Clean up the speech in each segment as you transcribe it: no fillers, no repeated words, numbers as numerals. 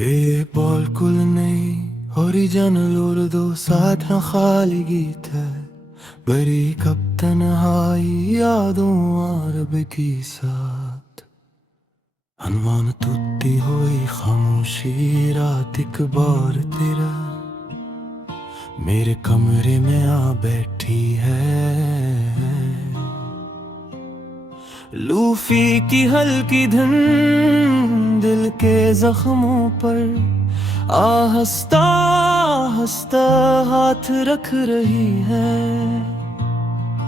हे बोलकुल नहीं हरिजन लोर्दो साथ न खाली गीत है बरी कब तन्हाई यादों आरब की साथ अनवान टूटी हुई खामोशी रात एक बार तेरा मेरे कमरे में आ बैठी है। लूफी की हल्की धुन दिल के जख्मों पर आहस्ता हंसता हाथ रख रही है।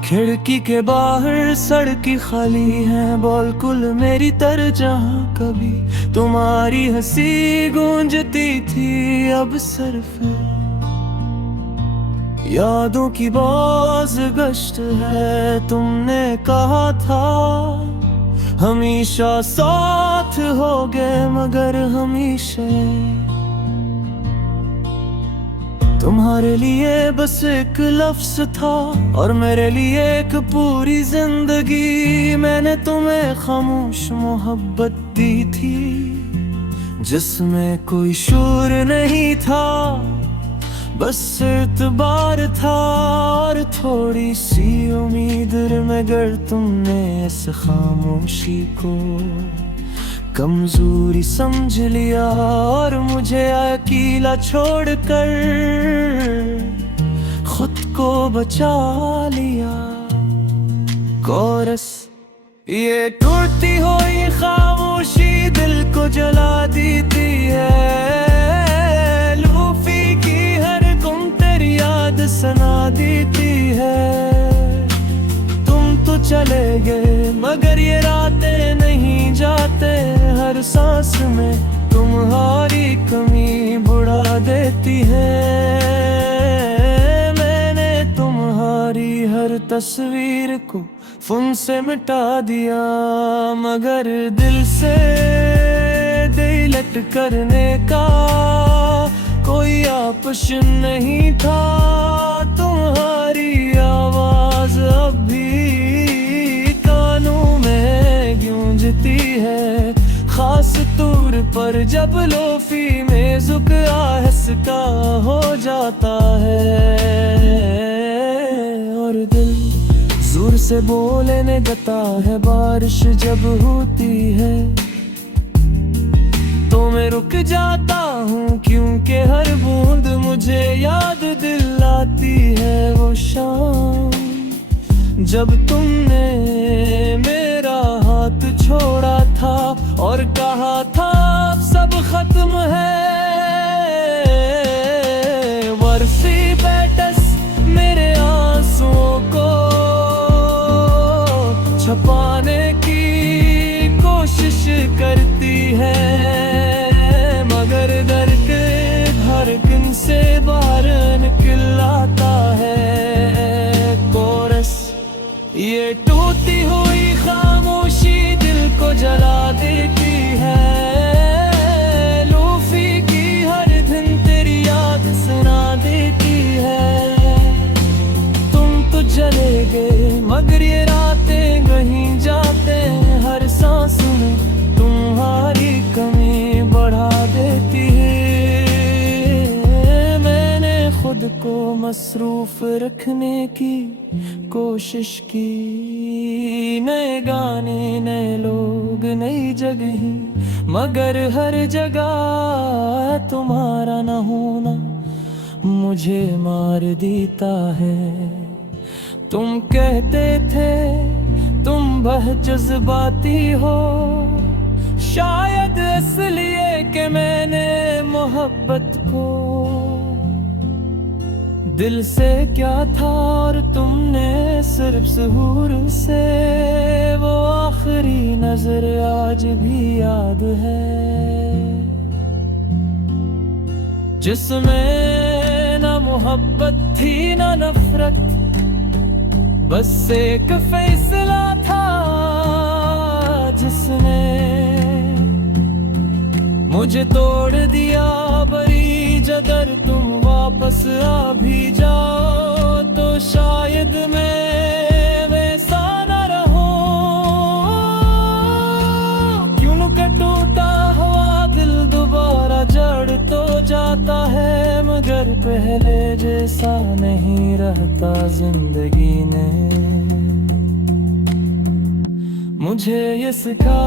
खिड़की के बाहर सड़की खाली है बोलकुल मेरी तरह जहाँ कभी तुम्हारी हंसी गूंजती थी अब सिर्फ यादों की बाज गश्त है। तुमने कहा था हमेशा साथ होगे मगर हमेशा तुम्हारे लिए बस एक लफ्ज था और मेरे लिए एक पूरी जिंदगी। मैंने तुम्हें खामोश मोहब्बत दी थी जिसमें कोई शोर नहीं था बस इतबार था और थोड़ी सी उम्मीद। मगर तुमने इस खामोशी को कमजोरी समझ लिया और मुझे अकेला छोड़कर खुद को बचा लिया। कोरस ये टूटती हुई खामोशी दिल को जला देती है। सना देती है तुम तो चले गए मगर ये रातें नहीं जाते हर सांस में तुम्हारी कमी बुढ़ा देती है। मैंने तुम्हारी हर तस्वीर को फोन से मिटा दिया मगर दिल से डिलीट करने का कोई ऑप्शन नहीं था। तुम्हारी आवाज अब भी कानों में गूंजती है खास तौर पर जब लोफी में ज़ुक आहस का हो जाता है और दिल जोर से बोलने लगता है। बारिश जब होती है तो मैं रुक जाता हूँ क्योंकि हर बूंद मुझे याद दिलाती है वो शाम जब तुमने मेरा हाथ छोड़ा था और कहा था अब सब खत्म है। वर्षी बेटस मेरे आंसुओं को छुपाने की कोशिश करती है मगर दर्द धड़कन से बाहर निकल आता है। कोरस ये टूटी हुई खामोशी दिल को जला देती है। लूफी की हर दिन तेरी याद सुना देती है। तुम तो चले गए मगर ये रातें कहीं जाते हर सांस में तुम्हारी कमी बढ़ा देती है। मैंने खुद को मसरूफ रखने की कोशिश की नए गाने नए लोग नई जगह मगर हर जगह तुम्हारा न होना मुझे मार देता है। तुम कहते थे तुम बहुत जज्बाती हो शायद इसलिए कि मैंने मोहब्बत को दिल से क्या था और तुमने सिर्फ ज़हूर से वो आखिरी नजर आज भी याद है जिसमें न मोहब्बत थी न नफरत बस एक फैसला था जिसने मुझे तोड़ दिया। बरी जदर तुम वापस आ भी जाओ तो शायद मैं वैसा न रहूं। क्यों न टूटा हुआ दिल दोबारा जा मगर पहले जैसा नहीं रहता जिंदगी ने मुझे ये सिखा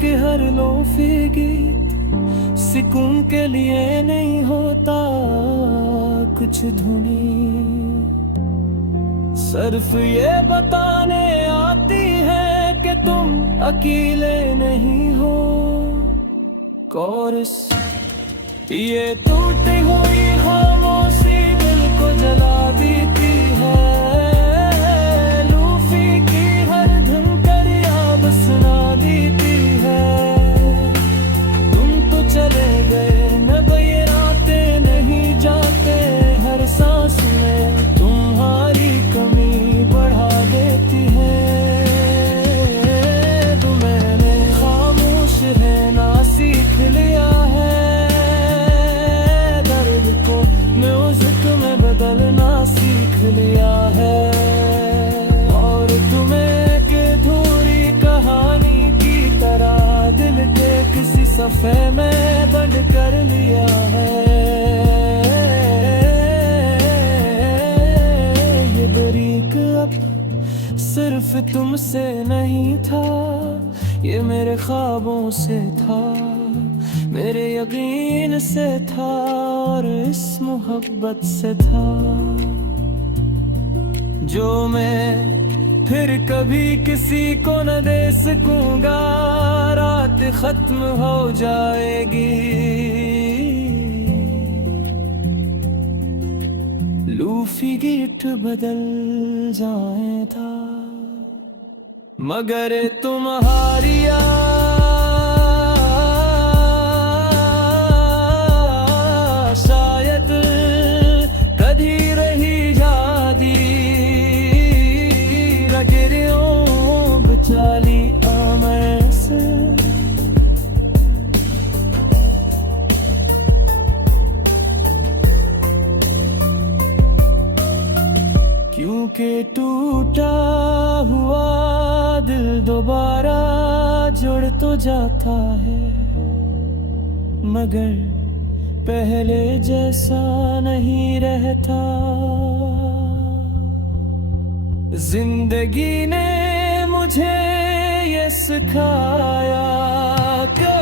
कि हर लोफी गीत सुकून के लिए नहीं होता कुछ धुनी सिर्फ ये बताने आती है कि तुम अकेले नहीं हो कोरस ये टूटी हुई खामोशी दिल को जला देती है लूफी की हर धुन करिया बस सुना देती है तुम तो चले गए नब ये रातें नहीं जाते हर सांस में तुम्हारी कमी बढ़ा देती है तो मैंने खामोश रहना सीख लिया है म्यूजिक में बदलना सीख लिया है और तुम्हें के अधूरी कहानी की तरह दिल के किसी सफ़े में बंद कर लिया है ये बरीक अब सिर्फ तुमसे नहीं था ये मेरे ख्वाबों से था मेरे यकीन से था और इस मोहब्बत से था जो मैं फिर कभी किसी को न दे सकूंगा रात खत्म हो जाएगी लूफी गीत बदल जाए था मगर तुम्हारी शायद कभी रही यादी रगियों बचाली आमर से क्योंकि टूटा हुआ दिल दोबारा जुड़ तो जाता है मगर पहले जैसा नहीं रहता जिंदगी ने मुझे ये सिखाया कि